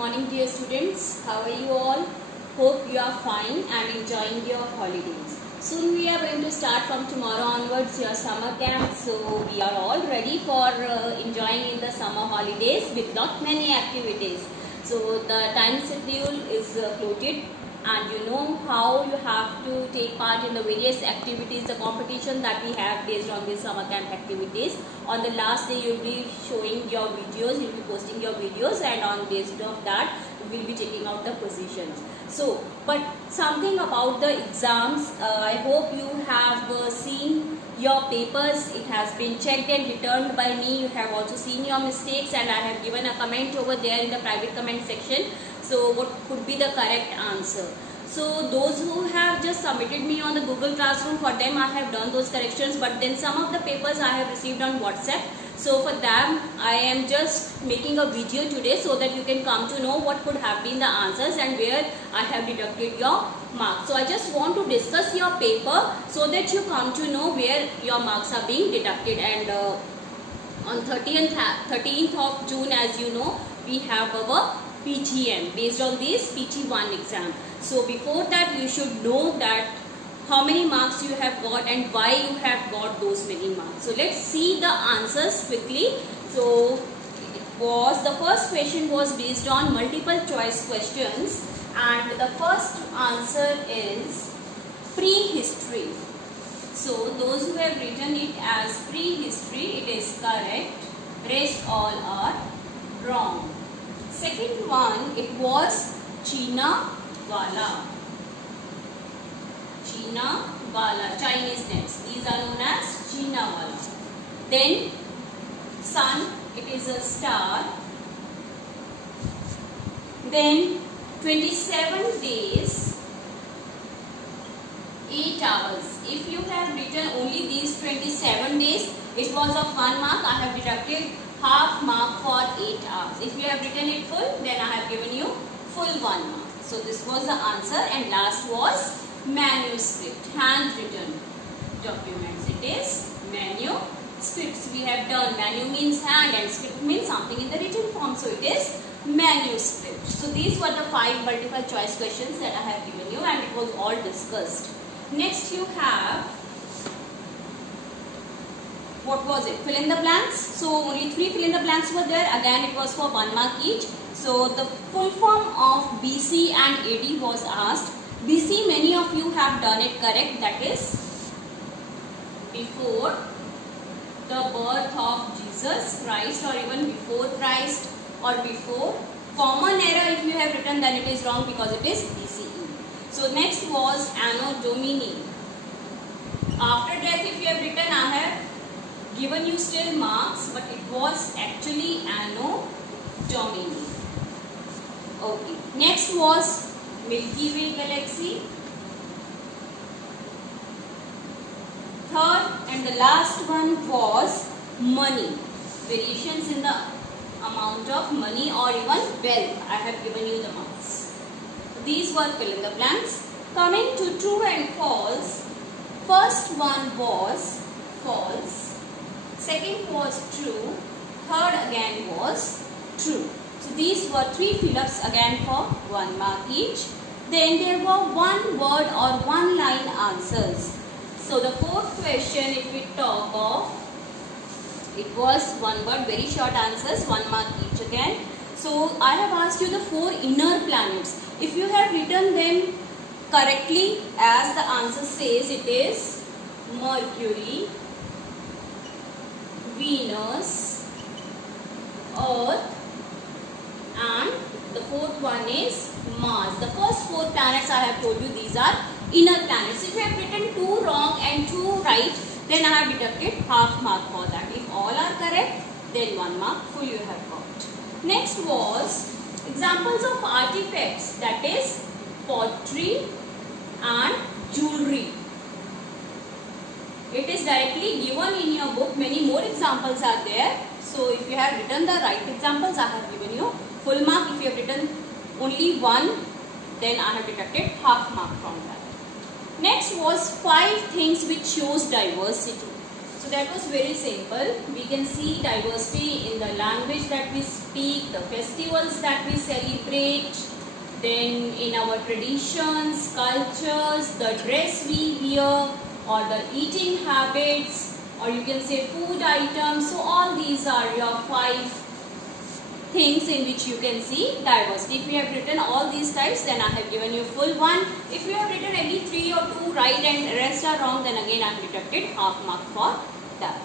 morning dear students. How are you all? Hope you are fine and enjoying your holidays. Soon we are going to start from tomorrow onwards your summer camp. So we are all ready for enjoying in the summer holidays with not many activities. So the time schedule is floated and you know how you have to take part in the various activities, the competition that we have based on these summer camp activities. On the last day you will be showing your videos, you will be posting your videos, and on based of that we will be taking out the positions. So but something about the exams, I hope you have seen your papers. It has been checked and returned by me. You have also seen your mistakes and I have given a comment over there in the private comment section. So what could be the correct answer? So those who have just submitted me on the Google Classroom, for them I have done those corrections, but then some of the papers I have received on WhatsApp. So for them I am just making a video today so that you can come to know what could have been the answers and where I have deducted your marks. So I just want to discuss your paper so that you come to know where your marks are being deducted. And on 13th of June, as you know, we have our PTM based on this PT1 exam. So before that you should know that how many marks you have got and why you have got those many marks. So let's see the answers quickly. So the first question was based on multiple choice questions and the first answer is prehistory. So those who have written it as prehistory, it is correct. Rest all are wrong. Second one, it was China Wala. China Wala, Chinese names. These are known as China Wala. Then sun, it is a star. Then 27 days, 8 hours. If you have written only these 27 days, it was of 1 mark. I have deducted half mark for 8 hours. If you have written it full, then I have given you full 1 mark. So this was the answer. And last was manuscript, handwritten documents. It is manuscripts. We have done. Manu means hand and script means something in the written form. So it is manuscript. So these were the 5 multiple choice questions that I have given you and it was all discussed. Next you have, what was it? Fill in the blanks. So only 3 fill in the blanks were there. Again it was for 1 mark each. So the full form of BC and AD was asked. BC, many of you have done it correct. That is before the birth of Jesus Christ or even before Christ or before. Common error if you have written, then it is wrong because it is BCE. So next was Anno Domini. After death if you have written, I have given you still marks, but it was actually Anno Domini. Okay. Next was Milky Way galaxy. Third and the last one was money. Variations in the amount of money or even wealth. I have given you the marks. These were fill in the blanks. Coming to true and false. First one was false. Second was true. Third again was true. So these were 3 fill-ups again for 1 mark each. Then there were 1 word or 1 line answers. So the fourth question, if we talk of, it was 1 word, very short answers, 1 mark each again. So I have asked you the 4 inner planets. If you have written them correctly as the answer says, it is Mercury, Venus, Earth, and the fourth one is Mars. The first 4 planets I have told you, these are inner planets. If you have written 2 wrong and 2 right, then I have deducted half mark for that. If all are correct, then 1 mark full you have got. Next was examples of artifacts, that is pottery and jewelry. It is directly given in your book. Many more examples are there. So if you have written the right examples, I have given you full mark. If you have written only 1, then I have deducted half mark from that. Next was 5 things which shows diversity. So that was very simple. We can see diversity in the language that we speak, the festivals that we celebrate, celebrate, then in our traditions, cultures, the dress we wear, or the eating habits, or you can say food items. So all these are your 5 things in which you can see diversity. If you have written all these types, then I have given you full 1. If you have written any 3 or 2 right and rest are wrong, then again I have deducted half mark for that.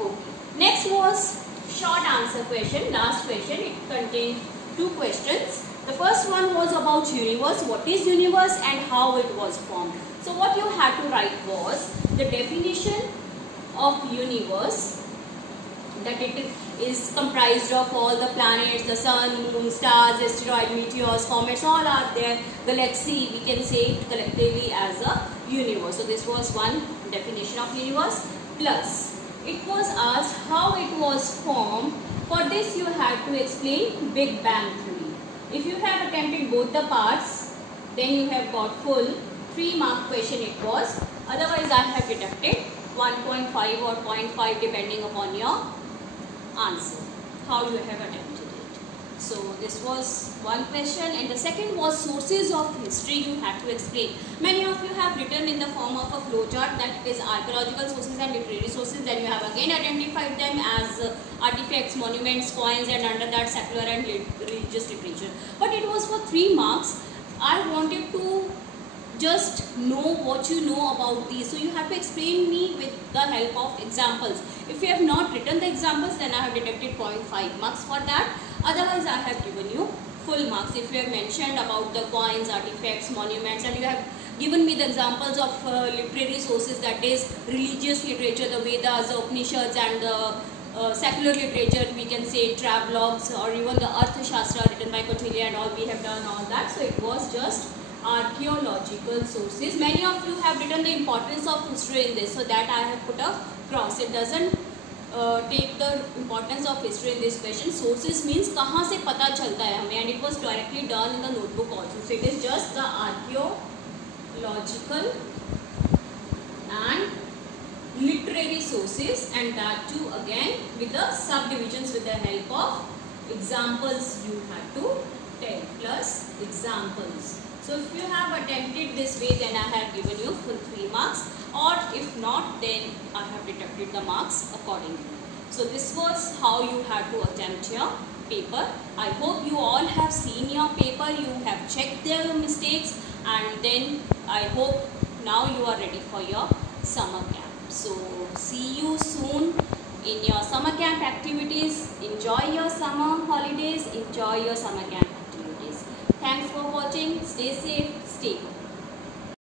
Okay. Next was short answer question, last question. It contained 2 questions. The first one was about universe. What is universe and how it was formed? So what you had to write was the definition of universe, that it is comprised of all the planets, the sun, moon, stars, asteroid, meteors, comets, all are there. Galaxy, we can say it collectively as a universe. So this was one definition of universe. Plus, it was asked how it was formed. For this you had to explain Big Bang theory. If you have attempted both the parts, then you have got full 3 mark question it was. Otherwise I have deducted 1.5 or 0.5 depending upon your answer, how you have attempted it. So this was one question, and the second was sources of history you had to explain. Many of you have written in the form of a flowchart, that is archaeological sources and literary sources. Then you have again identified them as artifacts, monuments, coins, and under that secular and religious literature. But it was for 3 marks. I wanted to just know what you know about these. So you have to explain me with the help of examples. If you have not written the examples, then I have deducted 0.5 marks for that. Otherwise, I have given you full marks. If you have mentioned about the coins, artifacts, monuments, and you have given me the examples of literary sources, that is religious literature, the Vedas, the Upanishads, and the secular literature, we can say travelogues, or even the Arthashastra written by Kautilya and all, we have done all that. So it was just archaeological sources. Many of you have written the importance of history in this, so that I have put a cross. It doesn't take the importance of history in this question. Sources means कहाँ से पता चलता है हमें, and it was directly done in the notebook also. So it is just the archaeological and literary sources, and that too again with the subdivisions with the help of examples you have to tell, plus examples. So if you have attempted this way, then I have given you full 3 marks, or if not, then I have deducted the marks accordingly. So this was how you had to attempt your paper. I hope you all have seen your paper, you have checked their mistakes, and then I hope now you are ready for your summer camp. So see you soon in your summer camp activities. Enjoy your summer holidays, enjoy your summer camp activities. Thanks for watching. Stay safe, stay home.